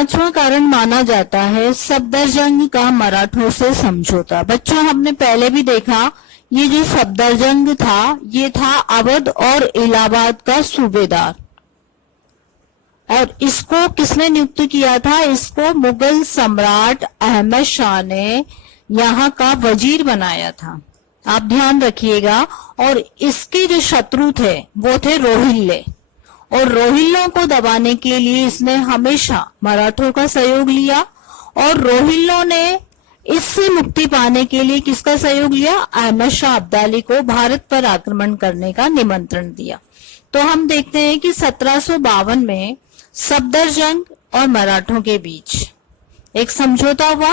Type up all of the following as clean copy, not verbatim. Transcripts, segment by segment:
पांचवा कारण माना जाता है सफदरजंग का मराठों से समझौता। बच्चों, हमने पहले भी देखा, ये जो सफदरजंग था ये था अवध और इलाहाबाद का सूबेदार, और इसको किसने नियुक्त किया था? इसको मुगल सम्राट अहमद शाह ने यहाँ का वजीर बनाया था। आप ध्यान रखिएगा। और इसके जो शत्रु थे वो थे रोहिल्ले, और रोहिल्लों को दबाने के लिए इसने हमेशा मराठों का सहयोग लिया, और रोहिल्लों ने इससे मुक्ति पाने के लिए किसका सहयोग लिया? अहमद शाह अब्दाली को भारत पर आक्रमण करने का निमंत्रण दिया। तो हम देखते हैं कि 1752 में सफदरजंग और मराठों के बीच एक समझौता हुआ,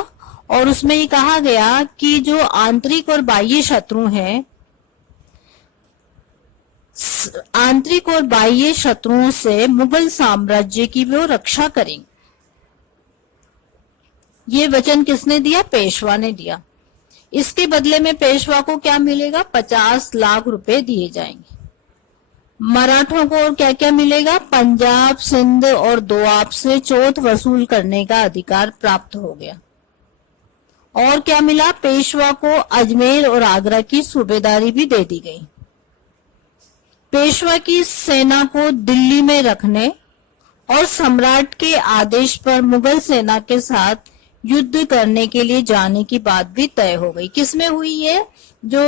और उसमें ये कहा गया कि जो आंतरिक और बाह्य शत्रु हैं, आंतरिक और बाह्य शत्रुओं से मुगल साम्राज्य की वो रक्षा करेंगे। ये वचन किसने दिया? पेशवा ने दिया। इसके बदले में पेशवा को क्या मिलेगा? 50 लाख रुपए दिए जाएंगे। मराठों को और क्या क्या मिलेगा? पंजाब, सिंध और दोआब से चौथ वसूल करने का अधिकार प्राप्त हो गया। और क्या मिला? पेशवा को अजमेर और आगरा की सूबेदारी भी दे दी गई। पेशवा की सेना को दिल्ली में रखने और सम्राट के आदेश पर मुगल सेना के साथ युद्ध करने के लिए जाने की बात भी तय हो गई। किसमें हुई ये? जो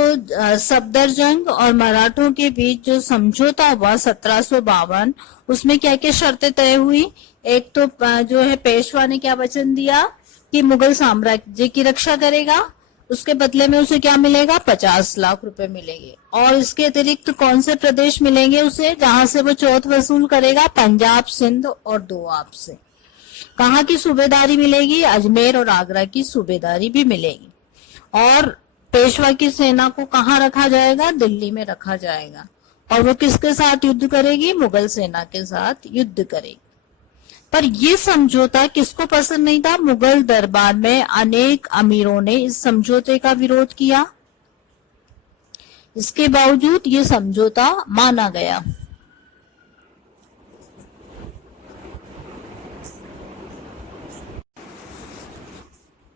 सफदरजंग और मराठों के बीच जो समझौता हुआ 1752, उसमें क्या क्या शर्तें तय हुई? एक तो जो है पेशवा ने क्या वचन दिया कि मुगल साम्राज्य की रक्षा करेगा, उसके बदले में उसे क्या मिलेगा? 50 लाख रुपए मिलेंगे। और इसके अतिरिक्त कौन से प्रदेश मिलेंगे उसे जहां से वो चौथ वसूल करेगा? पंजाब, सिंध और दोआब से। कहाँ की सूबेदारी मिलेगी? अजमेर और आगरा की सूबेदारी भी मिलेगी। और पेशवा की सेना को कहाँ रखा जाएगा? दिल्ली में रखा जाएगा। और वो किसके साथ युद्ध करेगी? मुगल सेना के साथ युद्ध करेगी। पर यह समझौता किसको पसंद नहीं था? मुगल दरबार में अनेक अमीरों ने इस समझौते का विरोध किया। इसके बावजूद ये समझौता माना गया।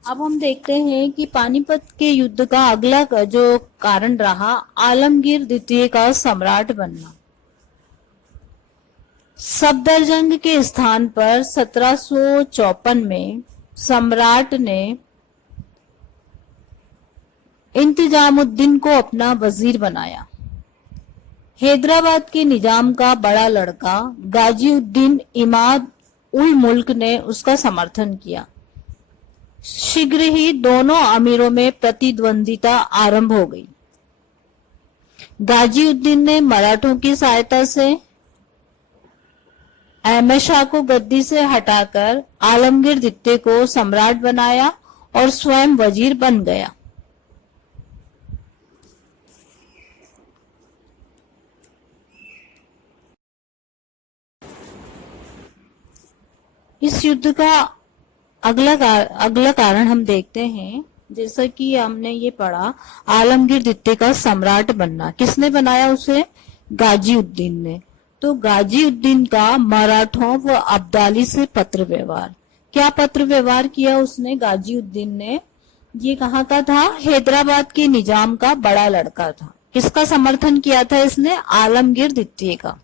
अब हम देखते हैं कि पानीपत के युद्ध का अगला जो कारण रहा आलमगीर द्वितीय का सम्राट बनना। सफदरजंग के स्थान पर 1754 में सम्राट ने इंतजामुद्दीन को अपना वजीर बनाया। हैदराबाद के निजाम का बड़ा लड़का गाजीउद्दीन इमाद उल मुल्क ने उसका समर्थन किया। शीघ्र ही दोनों अमीरों में प्रतिद्वंदिता आरंभ हो गई। गाजीउद्दीन ने मराठों की सहायता से अहमद शाह को गद्दी से हटाकर आलमगीर द्वितीय को सम्राट बनाया और स्वयं वजीर बन गया। इस युद्ध का अगला कारण हम देखते हैं, जैसा कि हमने ये पढ़ा, आलमगीर द्वितीय का सम्राट बनना। किसने बनाया उसे? गाजीउद्दीन ने। तो गाजीउद्दीन का मराठों व अब्दाली से पत्र व्यवहार। क्या पत्र व्यवहार किया उसने? गाजीउद्दीन ने ये कहाँ का था? हैदराबाद के निजाम का बड़ा लड़का था। किसका समर्थन किया था इसने? आलमगीर द्वितीय का।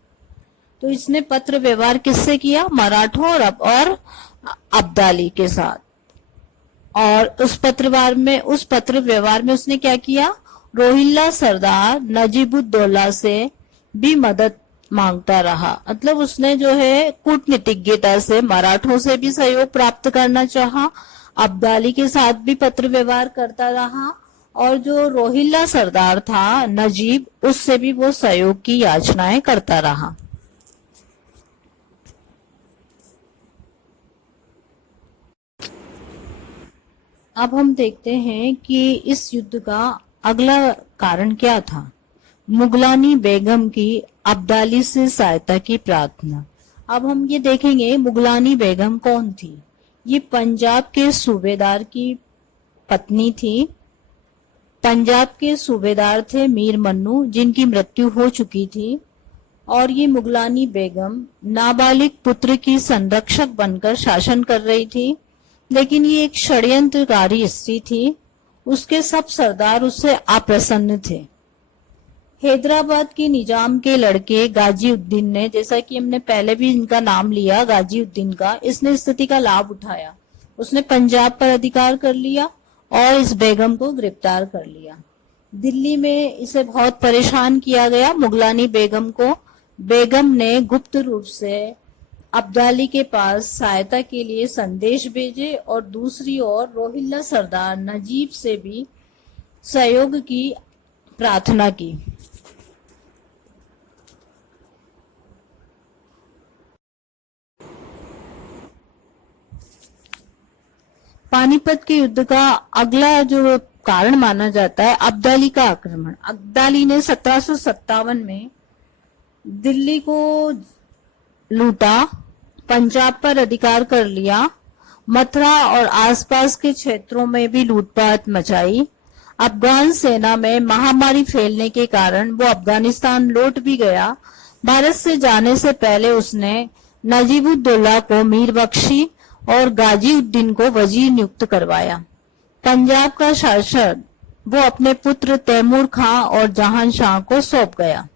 तो इसने पत्र व्यवहार किससे किया? मराठों और अब्दाली के साथ। और उस पत्र व्यवहार में उसने क्या किया? रोहिल्ला सरदार नजीबुद्दौला से भी मदद मांगता रहा। मतलब उसने जो है कूटनीतिज्ञता से मराठों से भी सहयोग प्राप्त करना चाहा, अब्दाली के साथ भी पत्र व्यवहार करता रहा, और जो रोहिल्ला सरदार था नजीब, उससे भी वो सहयोग की याचनाएं करता रहा। अब हम देखते हैं कि इस युद्ध का अगला कारण क्या था। मुगलानी बेगम की अब्दाली से सहायता की प्रार्थना। अब हम ये देखेंगे मुगलानी बेगम कौन थी। ये पंजाब के सूबेदार की पत्नी थी। पंजाब के सूबेदार थे मीर मन्नू, जिनकी मृत्यु हो चुकी थी, और ये मुगलानी बेगम नाबालिग पुत्र की संरक्षक बनकर शासन कर रही थी, लेकिन ये एक षड्यंत्रकारी स्त्री थी। उसके सब सरदार उससे अप्रसन्न थे। हैदराबाद के निजाम के लड़के गाजी उद्दीन ने, जैसा कि हमने पहले भी इनका नाम लिया गाजी उद्दीन का, इसने स्थिति का लाभ उठाया। उसने पंजाब पर अधिकार कर लिया और इस बेगम को गिरफ्तार कर लिया। दिल्ली में इसे बहुत परेशान किया गया मुगलानी बेगम को। बेगम ने गुप्त रूप से अब्दाली के पास सहायता के लिए संदेश भेजे और दूसरी ओर रोहिल्ला सरदार नजीब से भी सहयोग की प्रार्थना की। पानीपत के युद्ध का अगला जो कारण माना जाता है अब्दाली का आक्रमण। अब्दाली ने 1757 में दिल्ली को लूटा, पंजाब पर अधिकार कर लिया, मथुरा और आसपास के क्षेत्रों में भी लूटपाट मचाई। अफगान सेना में महामारी फैलने के कारण वो अफगानिस्तान लौट भी गया। भारत से जाने से पहले उसने नजीबुद्दौला को मीर बख्शी और गाजी उद्दीन को वजीर नियुक्त करवाया। पंजाब का शासन वो अपने पुत्र तैमूर खां और जहां शाह को सौंप गया।